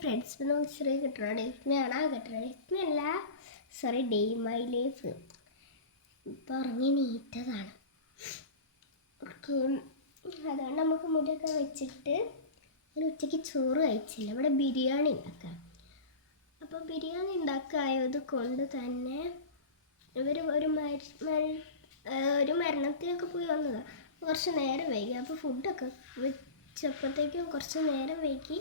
ഫ്രണ്ട്സിന് ചെറിയ കിട്ടണം ഇസ്മയാണ് കിട്ടണം ഇസ്മയല്ല സോറി ഡേ മൈ ലൈഫ് ഇപ്പം ഉറങ്ങി നീറ്റതാണ്. ഓക്കെ, അതുകൊണ്ട് നമുക്ക് മുടിയൊക്കെ വെച്ചിട്ട് ഞാൻ ഉച്ചയ്ക്ക് ചോറ് കഴിച്ചില്ല. ഇവിടെ ബിരിയാണി ഉണ്ടാക്കാം. അപ്പോൾ ബിരിയാണി ഉണ്ടാക്കായത് കൊണ്ട് തന്നെ ഇവർ ഒരു മരണത്തിനൊക്കെ പോയി വന്നതാണ്. കുറച്ച് നേരം വൈകി. അപ്പോൾ ഫുഡൊക്കെ വെച്ചപ്പോഴത്തേക്കും കുറച്ച് നേരം വൈകി.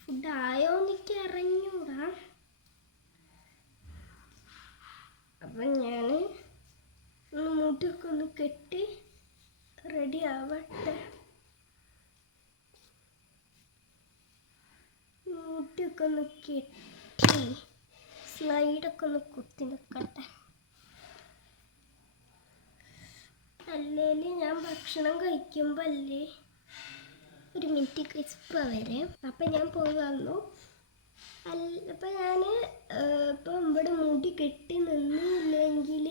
ഫുഡ് ആയോ എനിക്ക് അറിഞ്ഞൂടാ. അപ്പം ഞാൻ മുടിയൊക്കെ ഒന്ന് കെട്ടി റെഡി ആവട്ടെ. മുടിയൊക്കെ ഒന്ന് കെട്ടി സ്ലൈഡൊക്കെ ഒന്ന് കുത്തി നിൽക്കട്ടെ. അല്ലെങ്കിൽ ഞാൻ ഭക്ഷണം കഴിക്കുമ്പോൾ അല്ലേ ഒരു മിനിറ്റ് ക്രിസ്പ് വരെ. അപ്പം ഞാൻ പോയി വന്നു. അപ്പം ഞാൻ ഇപ്പം ഇവിടെ മുടി കെട്ടി നിന്നില്ലെങ്കിൽ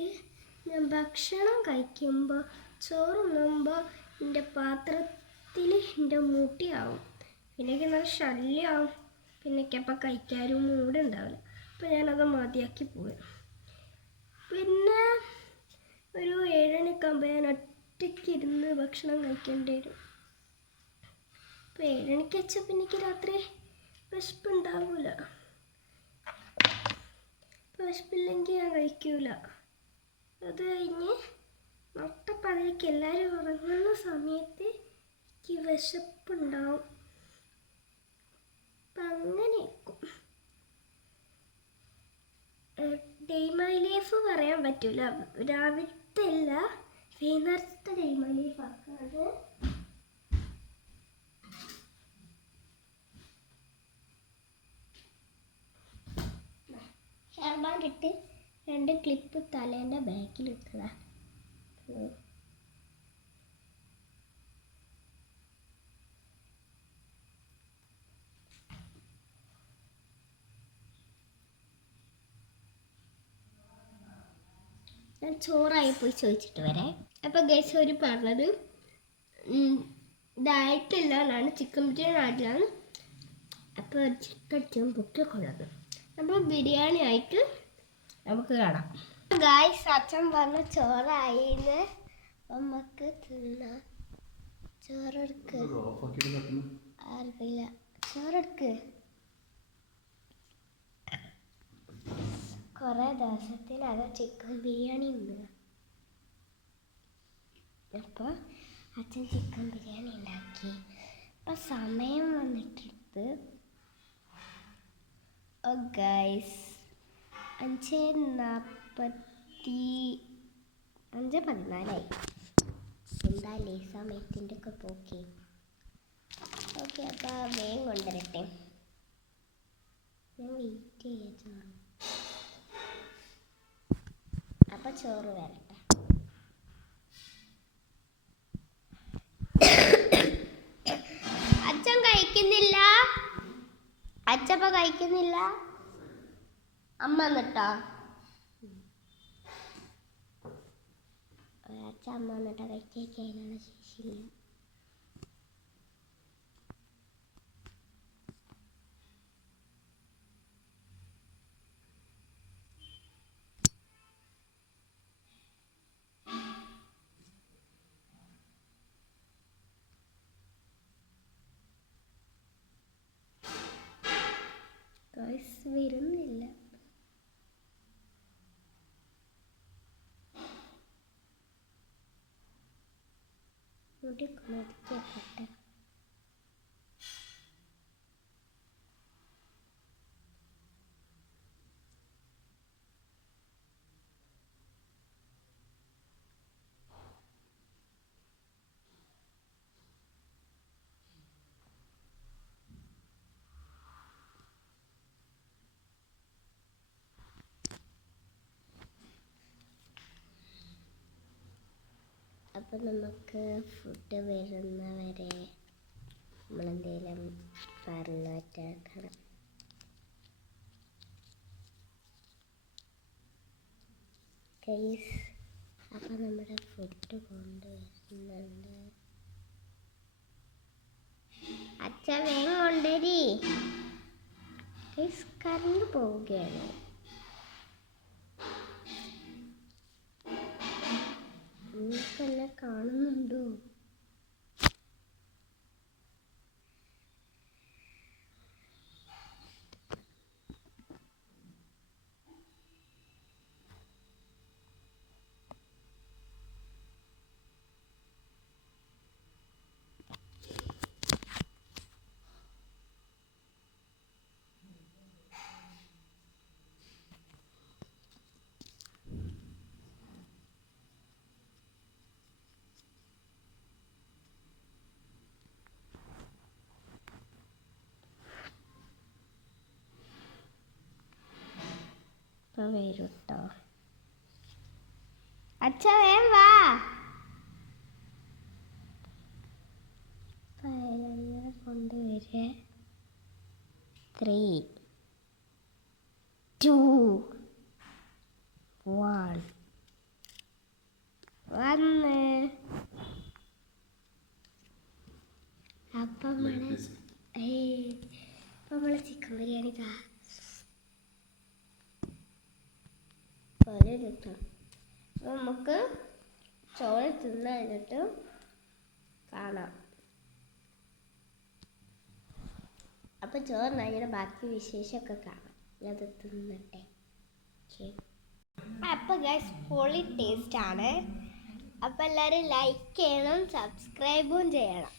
ഞാൻ ഭക്ഷണം കഴിക്കുമ്പോൾ ചോറുണ്ണുമ്പോൾ എൻ്റെ പാത്രത്തിൽ എൻ്റെ മുടിയാവും. പിന്നെ നല്ല ശല്യമാവും. പിന്നെ അപ്പം കഴിക്കാനും മൂടുണ്ടാവില്ല. അപ്പം ഞാനത് മതിയാക്കി പോയി. പിന്നെ ഒരു 7 മണിക്കാകുമ്പോൾ ഞാൻ ഒറ്റയ്ക്ക് ഇരുന്ന് ഭക്ഷണം കഴിക്കേണ്ടി വരും. അപ്പോൾ 7 മണിക്ക് വെച്ചാൽ പിന്നെ എനിക്ക് രാത്രി വിശപ്പുണ്ടാവില്ല. വിശപ്പില്ലെങ്കിൽ ഞാൻ കഴിക്കൂല. അത് കഴിഞ്ഞ് നട്ടപ്പതിലേക്ക് എല്ലാവരും ഉറങ്ങുന്ന സമയത്ത് എനിക്ക് വിശപ്പുണ്ടാവും. അപ്പം അങ്ങനെ ഡേ മൈ ലൈഫ് പറയാൻ പറ്റൂല. രാവിലത്തെ അല്ല, വൈകുന്നേരത്തെ ഡേ മൈ ലൈഫ് ആക്കാതെ. ഹെയർ ബാൻഡ് ഇട്ട് 2 ക്ലിപ്പ് തലേൻ്റെ ബാക്കിൽ ഇട്ടതാ. ഞാൻ ചോറായി പോയി ചോദിച്ചിട്ട് വരാം. അപ്പോൾ ഗൈസ് അവർ പറഞ്ഞത് ഇതായിട്ടില്ല എന്നാണ്, ചിക്കൻ ബിരിയാണി ആയിട്ടാണ്. അപ്പോൾ ചിക്കൻ അടിച്ചും പൊക്കിയൊക്കെ ഉള്ളത്. അപ്പോൾ ബിരിയാണി ആയിട്ട് നമുക്ക് കാണാം. ഗൈസ് അച്ഛൻ പറഞ്ഞ ചോറായിന്ന് നമുക്ക് തിന്നാം. ചോറെടുക്ക്, ആർക്കില്ല ചോറെടുക്ക്. കുറേ ദിവസത്തിനകം ചിക്കൻ ബിരിയാണി ഉണ്ട്. അപ്പോൾ അച്ഛൻ ചിക്കൻ ബിരിയാണി ഉണ്ടാക്കി. അപ്പം സമയം വന്നിട്ട് ഗൈസ് 5:14 എന്തായാലേ സമയത്തിൻ്റെ ഒക്കെ പോക്കി. ഓക്കെ, അപ്പോൾ വേഗം കൊണ്ടുവരട്ടെ. ഞാൻ വെയിറ്റ് ചെയ്യാം ചോറ്. അപ്പം ചോറ് വരട്ടെ. അച്ഛൻ കഴിക്കുന്നില്ല. അച്ഛപ്പ കഴിക്കുന്നില്ല. അമ്മ എന്നിട്ടാ ഒരാഴ്ച അമ്മ എന്നിട്ടാ കഴിക്കാനുള്ള ശേഷിയില്ല. വരുന്നില്ല. മുടി കൊതിക്കട്ടെ. അപ്പം നമുക്ക് ഫുഡ് വരുന്നവരെ നമ്മളെന്തെങ്കിലും പറഞ്ഞിട്ടാക്കണം. ഗൈസ് അപ്പം നമ്മുടെ ഫുഡ് കൊണ്ടുവരുന്നുണ്ട്. അച്ഛ വേഗം കൊണ്ടുവരി. കറണ്ട് പോവുകയാണ്. നിങ്ങൾക്കെല്ലാം കാണുന്നുണ്ടോ? ഇപ്പം വരും കേട്ടോ. അച്ഛാ വേഗം വാ. അങ്ങനെ കൊണ്ടുവരെ 3, 2, 1 വന്ന്. അപ്പം നമ്മളെ ചിക്കൻ ബിരിയാണി പോലെ കിട്ടും. അപ്പം നമുക്ക് ചോറ് തിന്ന് കഴിഞ്ഞിട്ട് കാണാം. അപ്പം ചോറ് കഴിഞ്ഞിട്ട് ബാക്കി വിശേഷമൊക്കെ കാണാം. അത് തിന്നട്ടെ. അപ്പം ഗൈസ് പൊളി ടേസ്റ്റ് ആണ്. അപ്പം എല്ലാവരും ലൈക്ക് ചെയ്യണം, സബ്സ്ക്രൈബും ചെയ്യണം.